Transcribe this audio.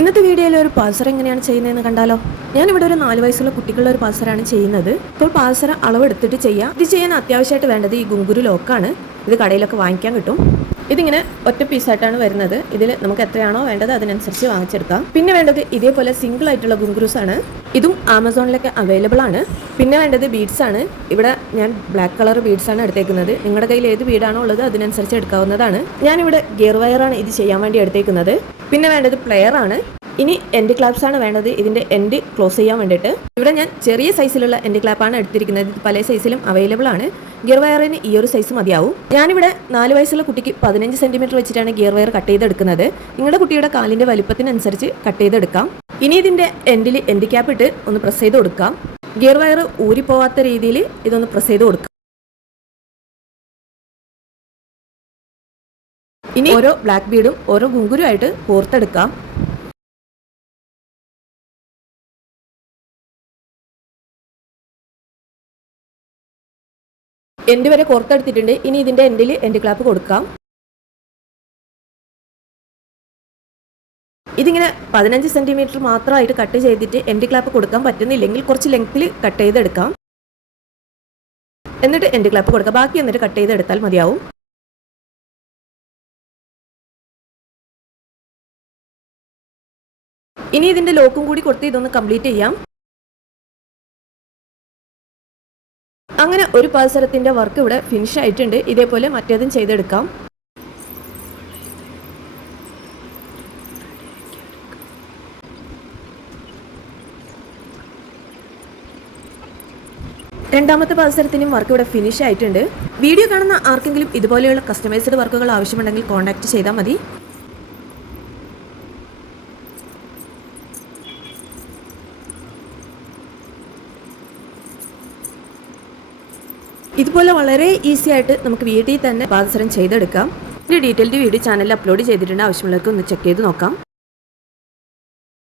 ഇന്നത്തെ വീഡിയോയിൽ ഒരു പാൽസർ എങ്ങനെയാണ് ചെയ്യുന്നതെന്ന് കണ്ടാലോ. ഞാനിവിടെ ഒരു 4 വയസ്സുള്ള കുട്ടികളുടെ ഒരു പാൽസറാണ് ചെയ്യുന്നത്. ഇപ്പോൾ പാൽസർ അളവെടുത്തിട്ട് ചെയ്യാം. ഇത് ചെയ്യാൻ അത്യാവശ്യമായിട്ട് വേണ്ടത് ഈ ഗുങ്കുരു ലോക്കാണ്. ഇത് കടയിലൊക്കെ വാങ്ങിക്കാൻ കിട്ടും. ഇതിങ്ങനെ ഒറ്റ പീസായിട്ടാണ് വരുന്നത്. ഇതിൽ നമുക്ക് എത്രയാണോ വേണ്ടത് അതിനനുസരിച്ച് വാങ്ങിച്ചെടുക്കാം. പിന്നെ വേണ്ടത് ഇതേപോലെ സിംഗിൾ ആയിട്ടുള്ള ഗുങ്കുരൂസ് ആണ്. ഇതും ആമസോണിലൊക്കെ അവൈലബിൾ ആണ്. പിന്നെ വേണ്ടത് ബീഡ്സ് ആണ്. ഇവിടെ ഞാൻ ബ്ലാക്ക് കളർ ബീഡ്സ് ആണ് എടുത്തേക്കുന്നത്. നിങ്ങളുടെ കയ്യിൽ ഏത് ബീഡാണോ ഉള്ളത് അതിനനുസരിച്ച് എടുക്കാവുന്നതാണ്. ഞാനിവിടെ ഗിയർ വയറാണ് ഇത് ചെയ്യാൻ വേണ്ടി എടുത്തേക്കുന്നത്. പിന്നെ വേണ്ടത് പ്ലെയർ ആണ്. ഇനി എൻഡ് ക്ലാപ്സ് ആണ് വേണ്ടത് ഇതിൻ്റെ എൻഡ് ക്ലോസ് ചെയ്യാൻ വേണ്ടിയിട്ട്. ഇവിടെ ഞാൻ ചെറിയ സൈസിലുള്ള എൻഡ് ക്ലാപ്പാണ് എടുത്തിരിക്കുന്നത്. ഇത് പല സൈസിലും അവൈലബിൾ ആണ്. ഗിയർ വയറിന് ഈ ഒരു സൈസ് മതിയാവും. ഞാനിവിടെ 4 വയസ്സുള്ള കുട്ടിക്ക് 15 സെൻറ്റിമീറ്റർ വെച്ചിട്ടാണ് ഗിയർ വയർ കട്ട് ചെയ്തെടുക്കുന്നത്. നിങ്ങളുടെ കുട്ടിയുടെ കാലിൻ്റെ വലിപ്പത്തിനനുസരിച്ച് കട്ട് ചെയ്തെടുക്കാം. ഇനി ഇതിൻ്റെ എൻഡിൽ എൻഡ് ക്യാപ്പ് ഇട്ട് ഒന്ന് പ്രസ് ചെയ്ത് കൊടുക്കാം. ഗിയർ വയർ ഊരിപ്പോവാത്ത രീതിയിൽ ഇതൊന്ന് പ്രസ് ചെയ്ത് കൊടുക്കാം. ഇനി ഓരോ ബ്ലാക്ക് ബീഡും ഓരോ ഗുങ്കുരുമായിട്ട് കോർത്തെടുക്കാം. എൻഡ് വരെ കോർത്തെടുത്തിട്ടുണ്ട്. ഇനി ഇതിൻ്റെ എൻഡിൽ എൻഡ് ക്ലാപ്പ് കൊടുക്കാം. ഇതിങ്ങനെ 15 സെൻറ്റിമീറ്റർ മാത്രമായിട്ട് കട്ട് ചെയ്തിട്ട് എൻഡ് ക്ലാപ്പ് കൊടുക്കാൻ പറ്റുന്നില്ലെങ്കിൽ കുറച്ച് ലെങ്ത്തിൽ കട്ട് ചെയ്തെടുക്കാം. എന്നിട്ട് എൻഡ് ക്ലാപ്പ് കൊടുക്കാം. ബാക്കി എന്നിട്ട് കട്ട് ചെയ്തെടുത്താൽ മതിയാവും. ഇനി ഇതിൻ്റെ ലോക്കും കൂടി കൊടുത്ത് ഇതൊന്ന് കംപ്ലീറ്റ് ചെയ്യാം. അങ്ങനെ ഒരു പാൽസരത്തിൻ്റെ വർക്ക് ഇവിടെ ഫിനിഷ് ആയിട്ടുണ്ട്. ഇതേപോലെ മറ്റേതും ചെയ്തെടുക്കാം. രണ്ടാമത്തെ പാൽസരത്തിനും വർക്ക് ഇവിടെ ഫിനിഷ് ആയിട്ടുണ്ട്. വീഡിയോ കാണുന്ന ആർക്കെങ്കിലും ഇതുപോലെയുള്ള കസ്റ്റമൈസ്ഡ് വർക്കുകൾ ആവശ്യമുണ്ടെങ്കിൽ കോൺടാക്ട് ചെയ്താൽ മതി. ഇതുപോലെ വളരെ ഈസി ആയിട്ട് നമുക്ക് വീട്ടിൽ തന്നെ പാദസരം ചെയ്തെടുക്കാം. ഒരു ഡീറ്റെയിൽഡ് വീഡിയോ ചാനലിൽ അപ്ലോഡ് ചെയ്തിട്ടുണ്ട്. ആവശ്യമുള്ളവർക്ക് ഒന്ന് ചെക്ക് ചെയ്ത് നോക്കാം.